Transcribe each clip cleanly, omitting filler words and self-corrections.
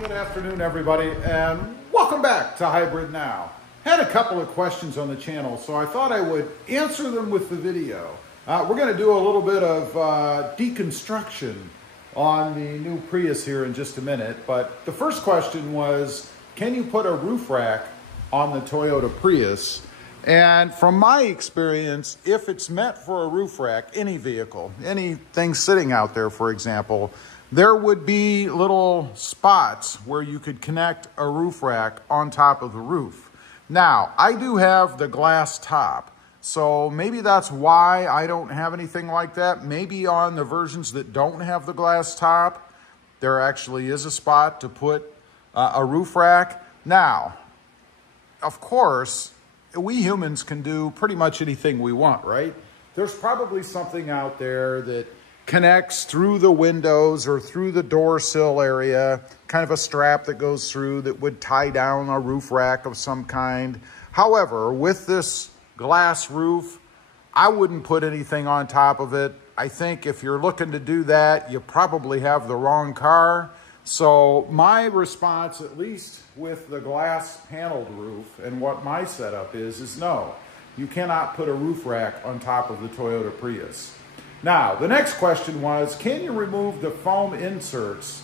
Good afternoon, everybody, and welcome back to Hybrid Now. Had a couple of questions on the channel, so I thought I would answer them with the video. We're going to do a little bit of deconstruction on the new Prius here in just a minute, but the first question was, can you put a roof rack on the Toyota Prius? And from my experience, if it's meant for a roof rack, any vehicle, anything sitting out there, for example, there would be little spots where you could connect a roof rack on top of the roof. Now, I do have the glass top, so maybe that's why I don't have anything like that. Maybe on the versions that don't have the glass top, there actually is a spot to put a roof rack. Now, of course, we humans can do pretty much anything we want, right? There's probably something out there that connects through the windows or through the door sill area, kind of a strap that goes through that would tie down a roof rack of some kind. However, with this glass roof, I wouldn't put anything on top of it. I think if you're looking to do that, you probably have the wrong car. So my response, at least with the glass paneled roof and what my setup is no, you cannot put a roof rack on top of the Toyota Prius. Now, the next question was, can you remove the foam inserts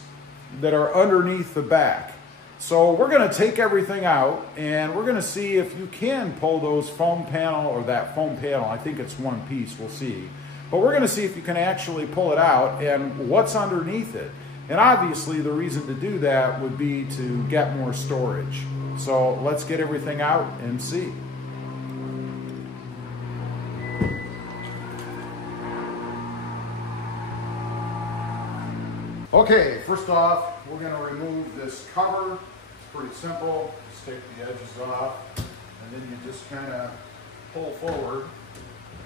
that are underneath the back? So we're going to take everything out and we're going to see if you can pull those foam panel or that foam panel. I think it's one piece, we'll see. But we're going to see if you can actually pull it out and what's underneath it. And obviously the reason to do that would be to get more storage. So let's get everything out and see. Okay, first off, we're going to remove this cover. It's pretty simple. Just take the edges off, and then you just kind of pull forward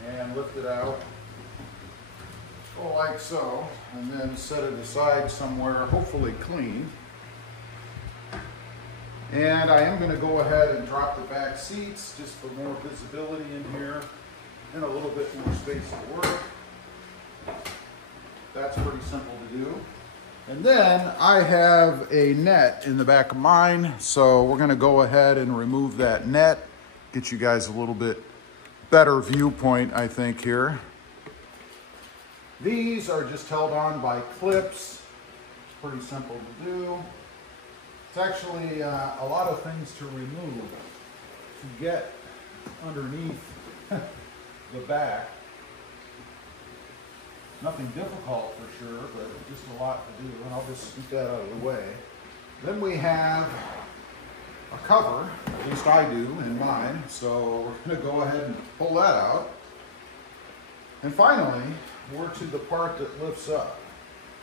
and lift it out, like so, and then set it aside somewhere, hopefully clean. And I am going to go ahead and drop the back seats just for more visibility in here and a little bit more space at work. That's pretty simple to do. And then I have a net in the back of mine, so we're going to go ahead and remove that net, get you guys a little bit better viewpoint, I think, here. These are just held on by clips. It's pretty simple to do. It's actually a lot of things to remove to get underneath the back. Nothing difficult for sure, but just a lot to do, and I'll just scoot that out of the way. Then we have a cover, at least I do in mine, so we're going to go ahead and pull that out. And finally, we're to the part that lifts up.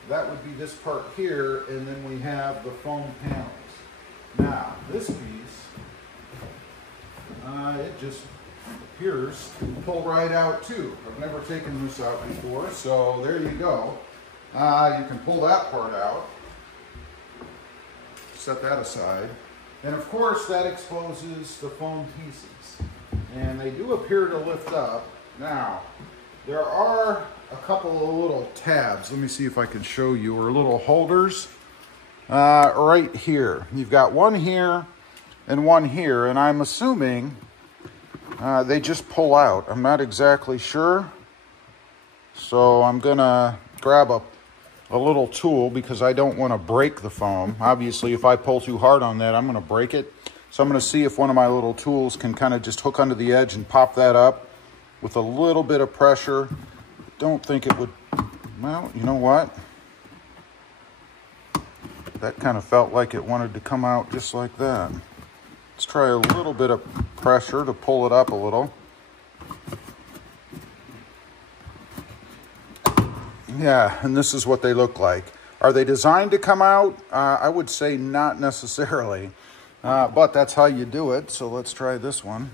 That would be this part here, and then we have the foam panels. Now, this piece, it just appears to pull right out too. I've never taken this out before, so there you go. You can pull that part out, set that aside, and of course that exposes the foam pieces. And they do appear to lift up. Now, there are a couple of little tabs. Let me see if I can show you, or little holders right here. You've got one here and one here, and I'm assuming they just pull out. I'm not exactly sure. So I'm gonna grab a little tool because I don't want to break the foam. Obviously, if I pull too hard on that, I'm gonna break it. So I'm gonna see if one of my little tools can kind of just hook under the edge and pop that up with a little bit of pressure. Don't think it would, well, you know what? That kind of felt like it wanted to come out just like that. Let's try a little bit of pressure to pull it up a little. Yeah, and this is what they look like. Are they designed to come out? I would say not necessarily, but that's how you do it. So let's try this one.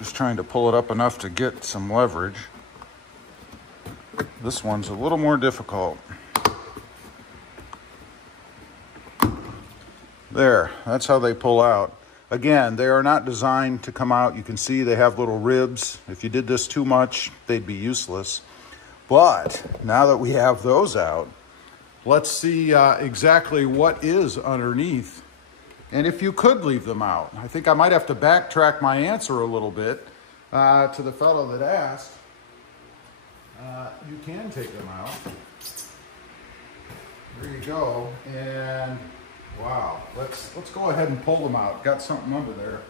Just trying to pull it up enough to get some leverage. This one's a little more difficult. There, that's how they pull out. Again, they are not designed to come out. You can see they have little ribs. If you did this too much, they'd be useless. But now that we have those out, let's see exactly what is underneath. And if you could leave them out. I think I might have to backtrack my answer a little bit to the fellow that asked. You can take them out. There you go. And wow, let's go ahead and pull them out. Got something under there.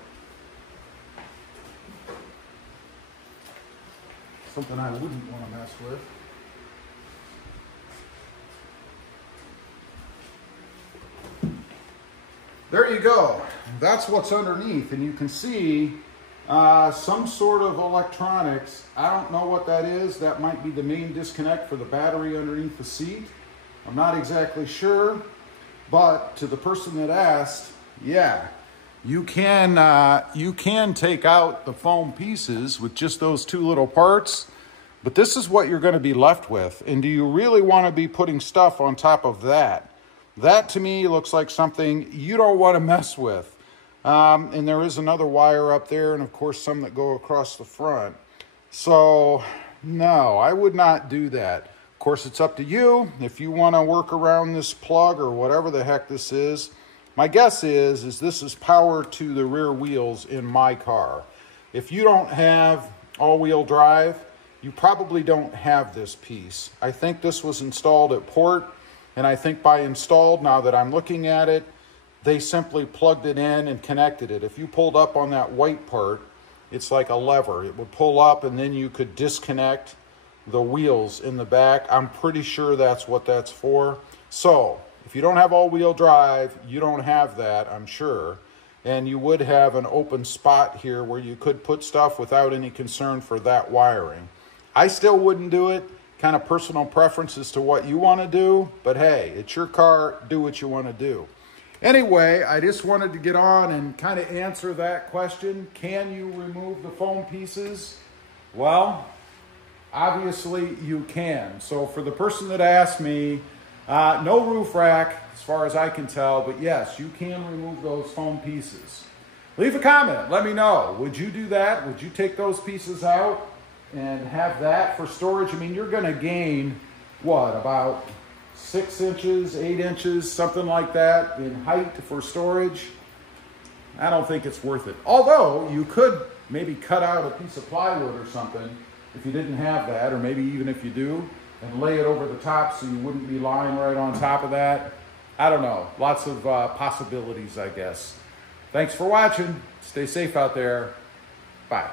Something I wouldn't want to mess with. There you go. That's what's underneath, and you can see some sort of electronics. I don't know what that is. That might be the main disconnect for the battery underneath the seat. I'm not exactly sure, but to the person that asked, yeah, you can take out the foam pieces with just those two little parts, but this is what you're going to be left with. And do you really want to be putting stuff on top of that? That to me looks like something you don't want to mess with. And there is another wire up there, and of course some that go across the front. So no, I would not do that. Of course, it's up to you. If you want to work around this plug or whatever the heck this is, my guess is this is power to the rear wheels in my car. If you don't have all-wheel drive, you probably don't have this piece. I think this was installed at port, and I think by installed, now that I'm looking at it, they simply plugged it in and connected it. If you pulled up on that white part, it's like a lever. It would pull up and then you could disconnect the wheels in the back. I'm pretty sure that's what that's for. So if you don't have all-wheel drive, you don't have that, I'm sure. And you would have an open spot here where you could put stuff without any concern for that wiring. I still wouldn't do it. Kind of personal preference as to what you want to do, but hey, it's your car, do what you want to do. Anyway, I just wanted to get on and kind of answer that question. Can you remove the foam pieces? Well, obviously you can. So for the person that asked me, no roof rack as far as I can tell, but yes, you can remove those foam pieces. Leave a comment, let me know. Would you do that? Would you take those pieces out and have that for storage? I mean, you're going to gain, what, about 6 inches, 8 inches, something like that in height for storage. I don't think it's worth it. Although, you could maybe cut out a piece of plywood or something if you didn't have that, or maybe even if you do, and lay it over the top so you wouldn't be lying right on top of that. I don't know. Lots of possibilities, I guess. Thanks for watching. Stay safe out there. Bye.